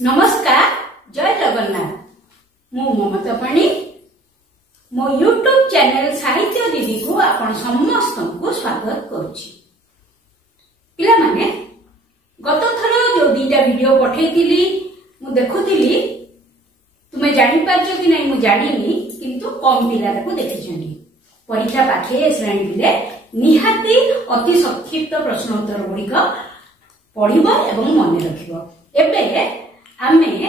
नमस्कार, जय जगन्नाथ। मु ममता पाणी मो यूट्यूब चैनल साहित्य दीदी को आपण समस्त को स्वागत करुछि। पिला माने गत थरो जो दीटा वीडियो पठेइतिली मु देखुतिली तुमे जानि पारछो कि नै मु जानिनी, किंतु कम पिला को देखिछनी। परीक्षा पाखे श्रेणी पिले निहाती अति संक्षिप्त प्रश्न उत्तर गुड़िक पढ़िबो एवं मन रखिबो। एबे आमे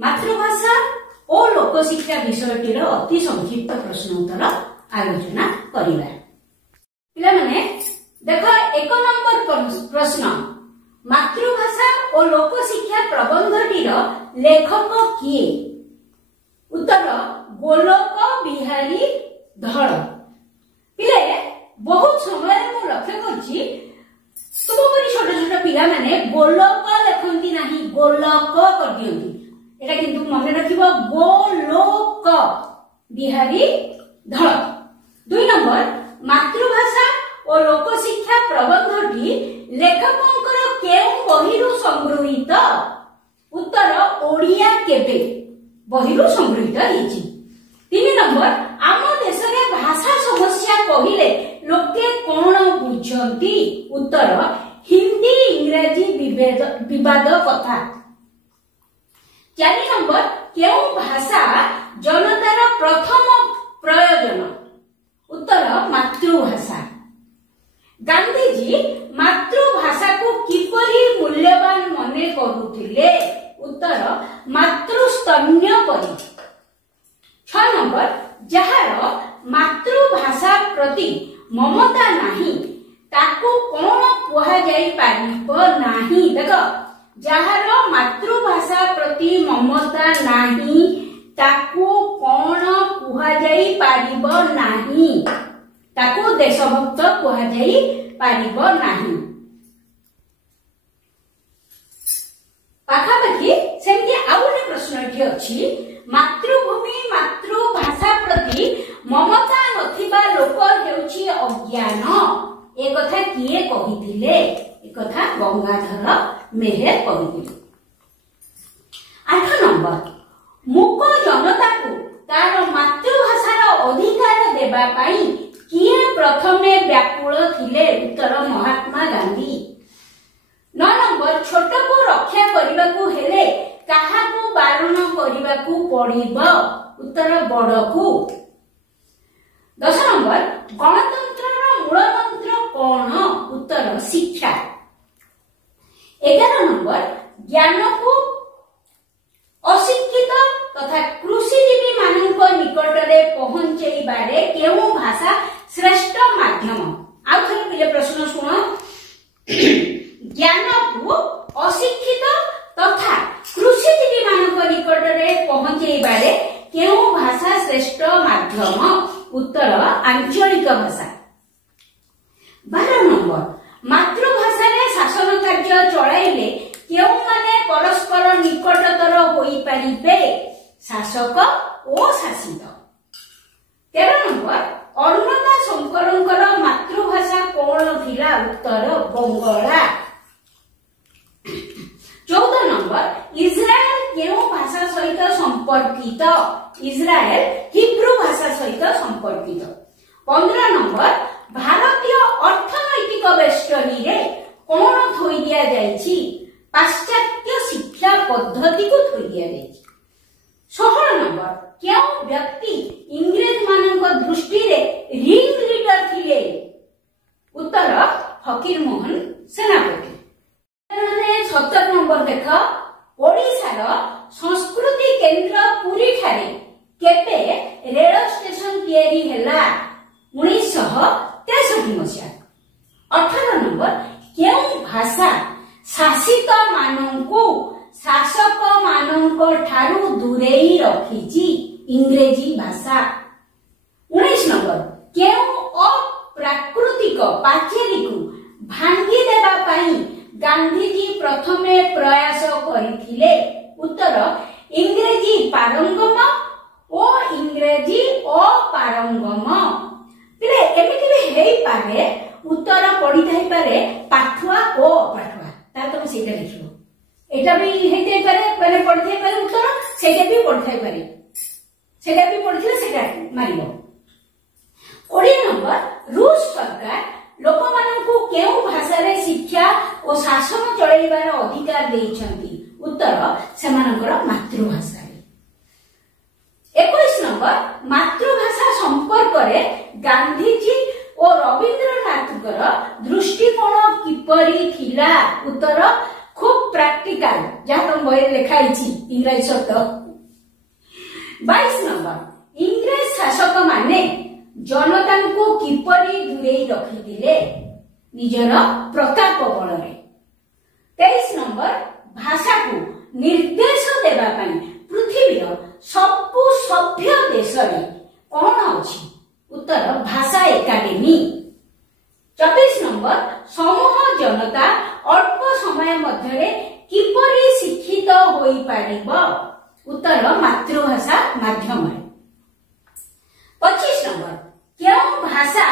मातृभाषा और लोकशिक्षा विषयटीर अति संक्षिप्त प्रश्न उत्तर आलोचना करिबा। पिला माने देखो, 1 नंबर प्रश्न, मातृभाषा और लोकशिक्षा प्रबंधटीर लेखक किए? उत्तर गोलोक बिहारी धड़। पिले बहुत समय मु लक्ष्य करछि तुम छोट छोट पिला माने गोलोक लेखंती नाही, गोलोक कर दियंती। एटा किंतु मन रखिबो, गोलोक बिहारी धड़। 2 नंबर, मातृभाषा और लोकशिक्षा प्रबंधटी लेखकंकर केउ बहिरु संग्रहित? उत्तर ओडिया केबे बहिरु संग्रहित हेछि। 3 नंबर, आम देशरे भाषा समस्या कहिले लोके कोन बुझंती? उत्तर हिंदी इंग्रजी विवाद कथा। 4 नंबर, केउ भाषा जनतार प्रथम प्रयोजन? उत्तर मातृभाषा। गांधीजी मातृभाषा को किपरि मूल्यवान मने करुथिले? उत्तर मातृस्तन्य परि। 6 नंबर, जहार मातृभाषा प्रति ममता नाही ताको कोन कुहा जाई पारिबो नाही? देखो, जहार मातृभाषा प्रति ममता नाही ताको कोन कुहा जाई पारिबो नाही? ताको देशभक्त कुहा जाई पारिबो नाही। पाखापाखि सेमती आउ गोटे प्रश्नटी अछि, मातृभूमि मातृभाषा प्रति ममता नथिबा लोक हेउछि अज्ञान। ए कथा किए कहिथिले? ए कथा गंगाधर मेहेर कहिथिले। 8 नंबर, मूक जनता को तार मातृभाषार अधिकार देबा पई किए प्रथमे व्याकुल थिले? उत्तर महात्मा गांधी। 9 नंबर, छोट को रक्षा करबा को हेले काहा को बारण करबा को पड़िबो? उत्तर बड़ को। 10 नंबर, गणतंत्रर मूल मंत्र कोन? उत्तर शिक्षा। 11 नंबर, ज्ञान को अशिक्षित तथा कृषिजीवी मानक निकटरे पहुंचैबारे केउ भाषा श्रेष्ठ माध्यम? आउ थरे पिले प्रश्न सुनो। ज्ञान को अशिक्षित तथा कृषिजीवी मानक निकटरे पहुंचैबारे केउ भाषा श्रेष्ठ माध्यम? उत्तर आंचलिक भाषा। 12 नंबर, मातृभाषा रे शासन कार्य चलाइले केउ माने परस्पर निकटतर होई परिबे? शासक ओ शासित। 13 नंबर, अन्नदा शंकरंकर मातृभाषा कोन थिला? उत्तर बंगला। 14 नंबर, इस्राएल केउ भाषा सहित संपर्कित? इस्राएल हिब्रू भाषा सहित संपर्कित। 15 नंबर, भारतीय अर्थनैतिक बेष्टनी रे कोन थोई दिया जायछि? पाश्चात्य शिक्षा पद्धति को थोई दिया जायछि। 16 नंबर, केउ व्यक्ति इंग्रेज मानक दृष्टि रे रिंग लीडर थिले? उत्तर फकीर मोहन सेनापति। 17 नंबर, देख, ओडिशार संस्कृति केंद्र पुरी ठारे केबे रेल स्टेशन तयारी हैला? 1963 मसिया। 18 नंबर, केउ भाषा शासित मानंकु शासक मानंक ठारू दूरेई रखिछि? इंग्रेजी भाषा। 19 नंबर, केउ अप्राकृतिक पाचेरी को भांगी देबा पई गांधीजी प्रथमे प्रयास करिथिले? उत्तर इंग्रेजी पारंगम ओ इंग्रेजी अपारंगम। पिले एमिति भी हेई पारे, उत्तर पड़ी थाई पारे पाठुआ ओ अपाठुआ। ता तुम सेटा लिखिबो। एटा भी हेते पारे, माने सेटा भी पढ़ी थाई पारे सेटा भी पढ़िथिले सेटा मारिबो 20 नंबर रूस सरकार लोकमानंकु केउ भाषा रे शिक्षा और शासन चलाइबार अधिकार देइछंती उत्तर सेमानकर मातृभाषा रे 21 नंबर मातृभाषा संपर्क रे गांधीजी और रविंद्रनाथकर दृष्टिकोण किपरि थिला उत्तर खूब प्रैक्टिकल जहाँ तुम बही लिखाई इंग्रजी शब्द 22 नंबर इंग्रेज शासक माने जनता को किपरि दूरे रखिथिले निजर प्रताप बल रे 23 नंबर भाषा को निर्देश देबा पई पृथ्वीर सबु सभ्य देश रे कोन अछि उत्तर भाषा एकाडेमी 24 नंबर समूह जनता अल्प समय मध्यरे किपरि शिक्षित होई पारिबो उत्तर मातृभाषा माध्यम 25 नंबर केउ भाषा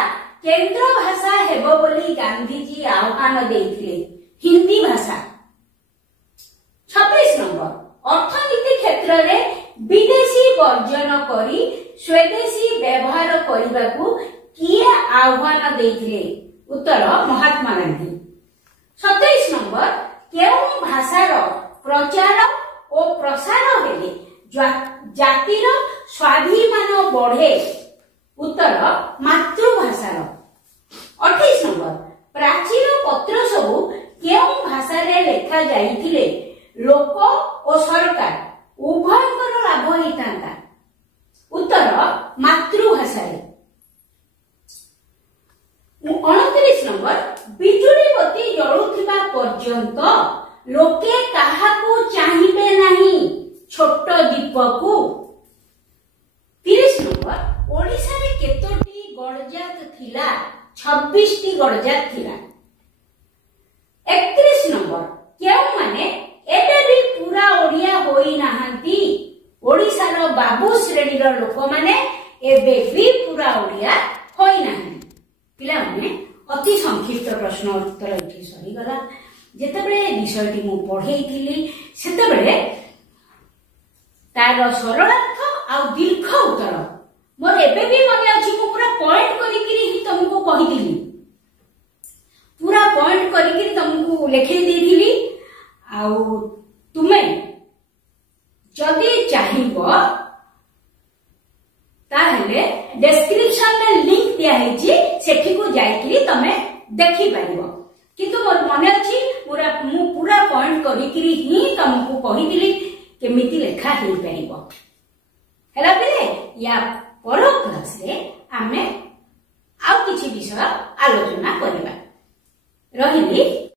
केंद्र भाषा हेबो बोली गांधीजी आह्वान देइथिले हिंदी भाषा 26 नंबर अर्थनीति क्षेत्र रे विदेशी वर्जन करी स्वदेशी व्यवहार करबाकू किए आह्वान देइथिले उत्तर महात्मा गांधी 27 नंबर केउ भाषार प्रचार और प्रसार हेले जातिर स्वाभिमान बढ़े उत्तर मातृभाषार 28 नंबर प्राचीन पत्र सबु केउ भाषा रे लेखा जाइथिले लोक और सरकार उभयकर लाभ होइतांता उत्तर मातृभाषा रे 29 नंबर बिजुली बत्ती जळुथिबा पर्यंत लोके काहाकू चाहिबे नाही छोट दीपकू 30 नंबर ओडिसा रे केतोटी गणजात थिला 26 टी गणजात थिला 31 नंबर केउ माने एबे भी पूरा ओडिया होई नाहंती ओडिसा रो बाबू श्रेणी रो लोक माने एबे भी पूरा ओडिया होई नाहंती पिला माने अति संक्षिप्त प्रश्न उत्तर इठी सरी गला जेतेबेले विषयटी मु पढेइथिली सेतेबेले तार सरलार्थ आ दीर्घ उत्तर मोर एबे भी मने अछि मु पूरा पॉइंट करिकरी ही तुमको कहिदिली पूरा पॉइंट करिकरी तुमको लिखि देइथिली आ तुमे जदि चाहिबो ताहले डिस्क्रिप्शन में लिंक दिया है सेठी को जाइकरी तमे देखि पारिबो किंतु मोर मने अछि मु पूरा पॉइंट करिकरी ही तुमको कहि दिली केमिति लेखा हेई पारिबो हैला बेले या पर क्लास रे आमे आउ किछि विषय आलोचना करबा रहिली।